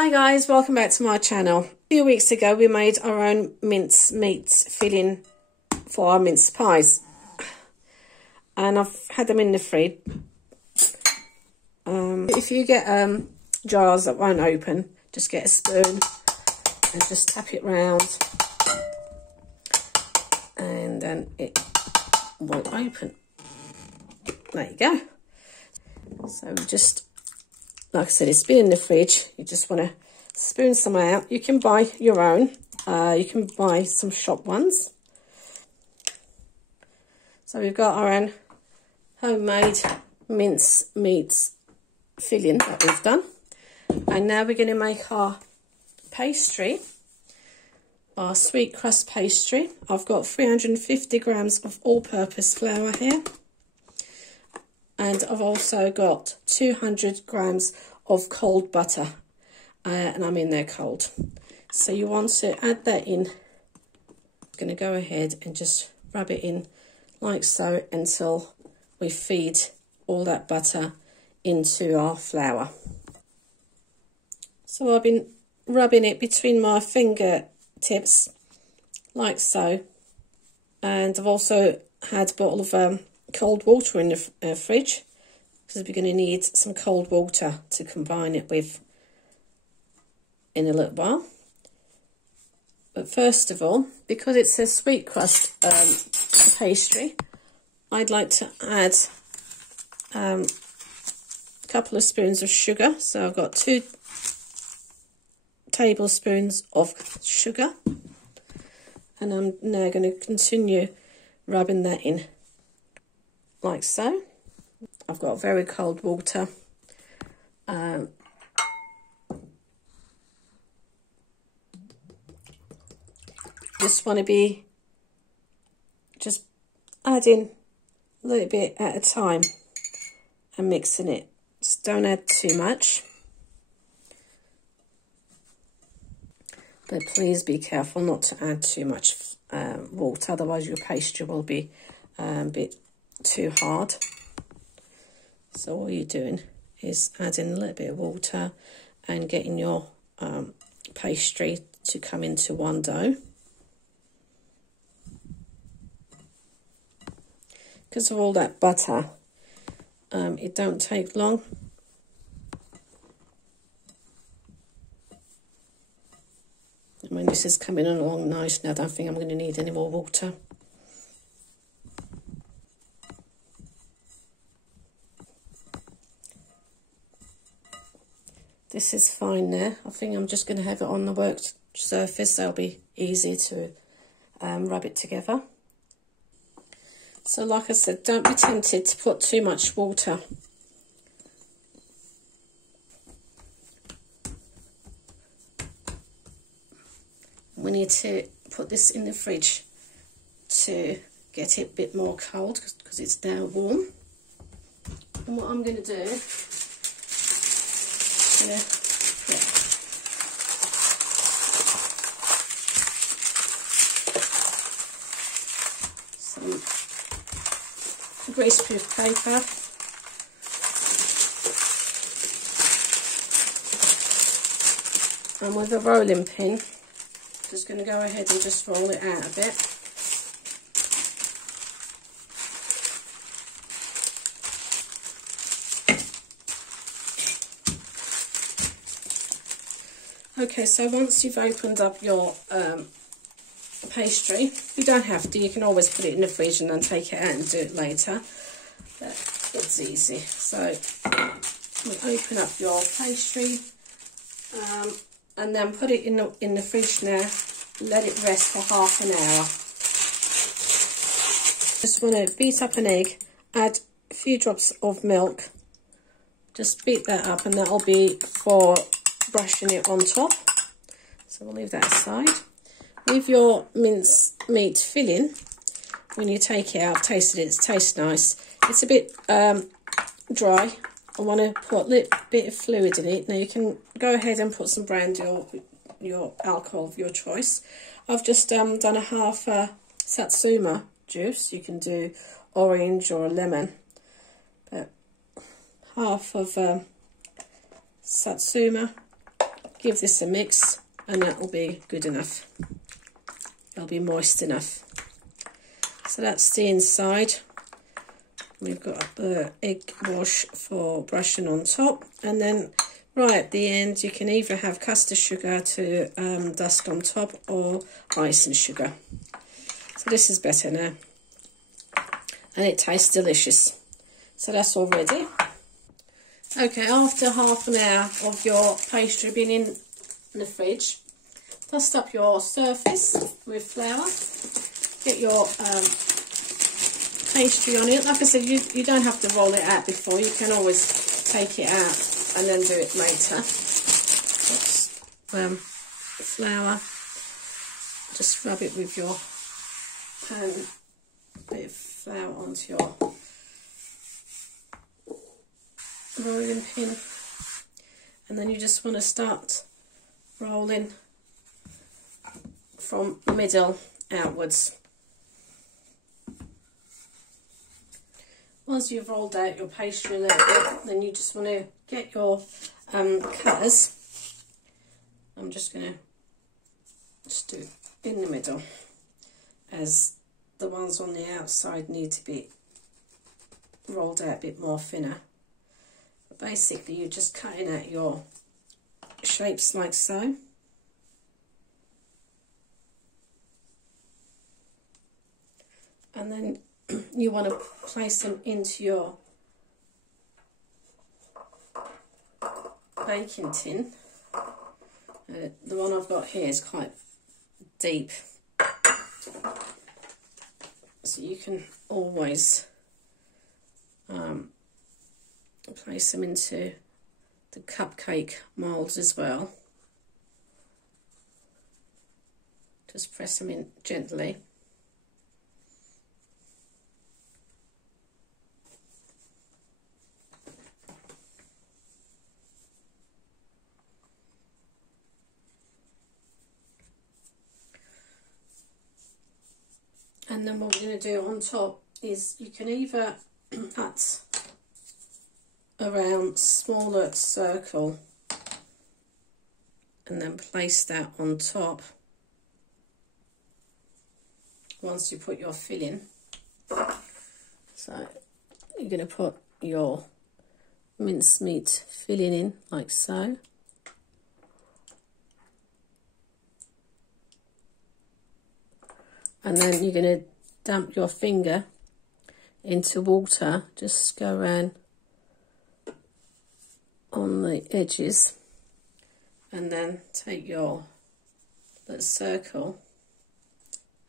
Hi guys, welcome back to my channel. A few weeks ago we made our own mince meat filling for our mince pies. And I've had them in the fridge. If you get jars that won't open, just get a spoon and just tap it round. And then it won't open. There you go. So just, like I said, it's been in the fridge. You just want to spoon some out. You can buy your own. You can buy some shop ones. So we've got our own homemade mince meat filling that we've done. And now we're going to make our pastry, our sweet crust pastry. I've got 350 grams of all-purpose flour here. And I've also got 200 grams of cold butter, and I'm in there cold. So you want to add that in. I'm going to go ahead and just rub it in like so until we feed all that butter into our flour. So I've been rubbing it between my fingertips like so, and I've also had a bottle of cold water in the fridge, because we're going to need some cold water to combine it with in a little while. But first of all, because it's a sweet crust pastry, I'd like to add a couple of spoons of sugar. So I've got 2 tablespoons of sugar, and I'm now going to continue rubbing that in like so. I've got very cold water. Just want to be just adding a little bit at a time and mixing it. Just don't add too much. But please be careful not to add too much water, otherwise your pastry will be a bit too hard. So all you're doing is adding a little bit of water and getting your pastry to come into one dough. Because of all that butter, it don't take long. I mean, this is coming along nice now. I don't think I'm going to need any more water. This is fine there. I think I'm just going to have it on the work surface. That'll be easy to rub it together. So like I said, don't be tempted to put too much water. We need to put this in the fridge to get it a bit more cold, because it's now warm. And what I'm going to do, put some greaseproof paper, and with a rolling pin, just going to go ahead and just roll it out a bit. Okay, so once you've opened up your pastry, you don't have to, you can always put it in the fridge and then take it out and do it later. But it's easy. So you open up your pastry and then put it in the fridge now. Let it rest for half an hour. Just want to beat up an egg, add a few drops of milk. Just beat that up, and that'll be for brushing it on top. So we'll leave that aside. With your mince meat filling, when you take it out, I've tasted it, it tastes nice. It's a bit dry. I want to put a little bit of fluid in it. Now you can go ahead and put some brandy or your alcohol of your choice. I've just done a half satsuma juice. You can do orange or lemon, but half of satsuma give this a mix, and that will be good enough. It'll be moist enough. So that's the inside. We've got the egg wash for brushing on top, and then right at the end you can either have custard sugar to dust on top or icing sugar. So this is better now, and it tastes delicious. So that's all ready. Okay, after half an hour of your pastry being in the fridge, dust up your surface with flour. Get your pastry on it. Like I said, you don't have to roll it out before. You can always take it out and then do it later. Flour. Just rub it with your pan. Bit of flour onto your rolling pin, and then you just want to start rolling from the middle outwards. Once you've rolled out your pastry a little bit, then you just want to get your cutters. I'm just going to just do it in the middle, as the ones on the outside need to be rolled out a bit more thinner. But basically you're just cutting out your shapes like so. And then you want to place them into your baking tin. The one I've got here is quite deep, so you can always place them into the cupcake moulds as well. Just press them in gently. And then what we're going to do on top is you can either cut a round smaller circle and then place that on top once you put your filling. So you're going to put your mincemeat filling in like so. And then you're going to dump your finger into water, just go around on the edges, and then take your little circle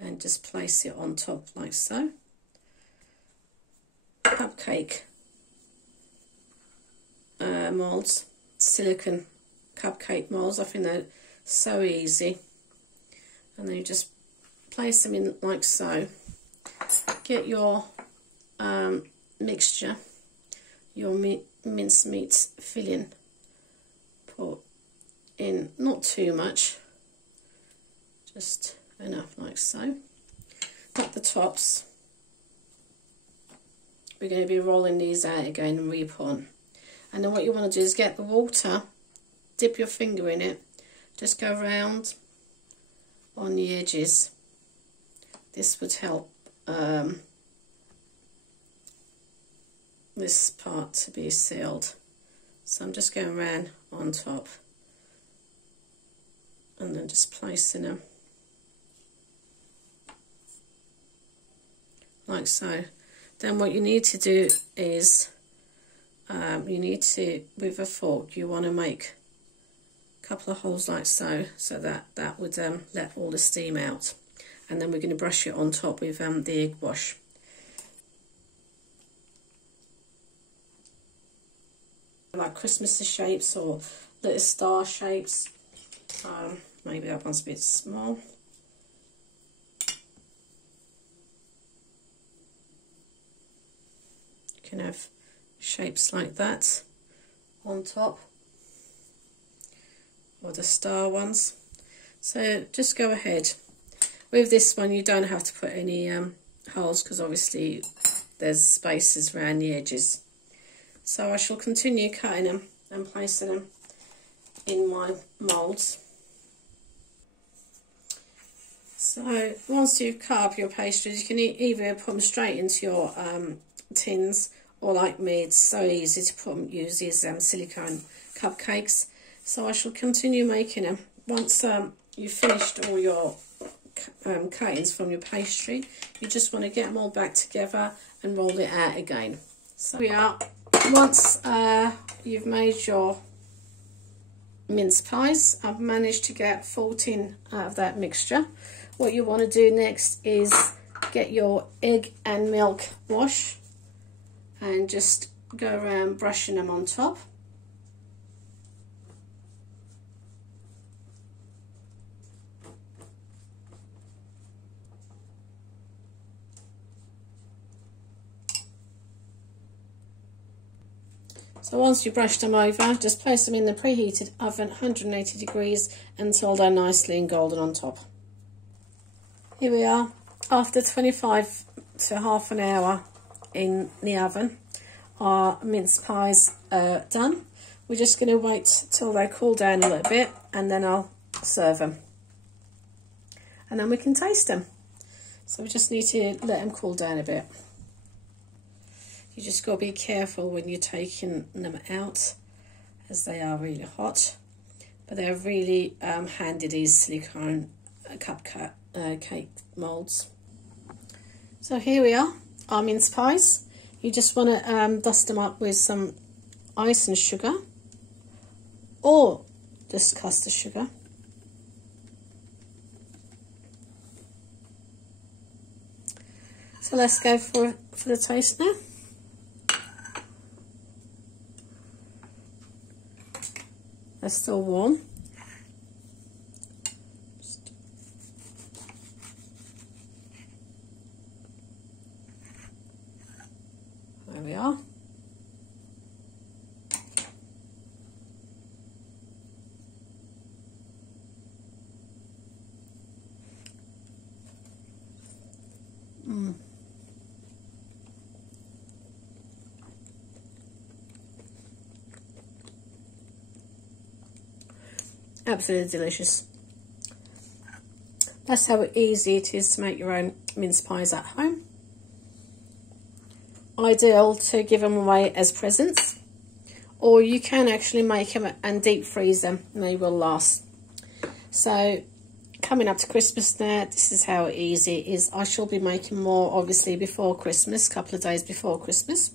and just place it on top like so. Cupcake moulds, silicone cupcake moulds, I think they're so easy. And then you just place them in like so. Get your mixture, your mincemeat filling, put in, not too much, just enough like so. At the tops, we're going to be rolling these out again and re-put on. And then what you want to do is get the water, dip your finger in it, just go round on the edges. This would help this part to be sealed. So I'm just going around on top and then just placing them like so. Then what you need to do is you need to, with a fork, you want to make a couple of holes like so, so that would let all the steam out. And then we're going to brush it on top with the egg wash. Like Christmas shapes or little star shapes. Maybe that one's a bit small. You can have shapes like that on top, or the star ones. So just go ahead. With this one you don't have to put any holes, because obviously there's spaces around the edges. So I shall continue cutting them and placing them in my moulds. So once you've cut up your pastries, you can either put them straight into your tins, or like me, it's so easy to use these silicone cupcakes. So I shall continue making them. Once you've finished all your cuttings from your pastry, you just want to get them all back together and roll it out again. So we are. Once you've made your mince pies, I've managed to get 14 out of that mixture. What you want to do next is get your egg and milk wash and just go around brushing them on top. So once you brush them over, just place them in the preheated oven, 180 degrees, until they're nicely and golden on top. Here we are, after 25 to half an hour in the oven, our mince pies are done. We're just going to wait till they cool down a little bit, and then I'll serve them. And then we can taste them. So we just need to let them cool down a bit. You just got to be careful when you're taking them out, as they are really hot. But they're really handy, these silicone cake moulds. So here we are, our mince pies. You just want to dust them up with some ice and sugar, or just custard sugar. So let's go for the taste now. They're still warm. There we are. Absolutely delicious. That's how easy it is to make your own mince pies at home. Ideal to give them away as presents, or you can actually make them and deep freeze them, and they will last. So coming up to Christmas now, this is how easy it is. I shall be making more obviously before Christmas, a couple of days before Christmas,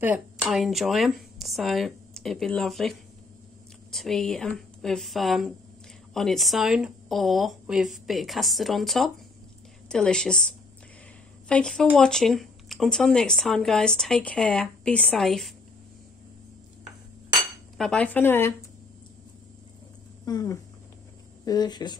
but I enjoy them, so it'd be lovely to eat them with on its own, or with a bit of custard on top. Delicious. Thank you for watching. Until next time, guys, take care, be safe. Bye bye for now. Delicious.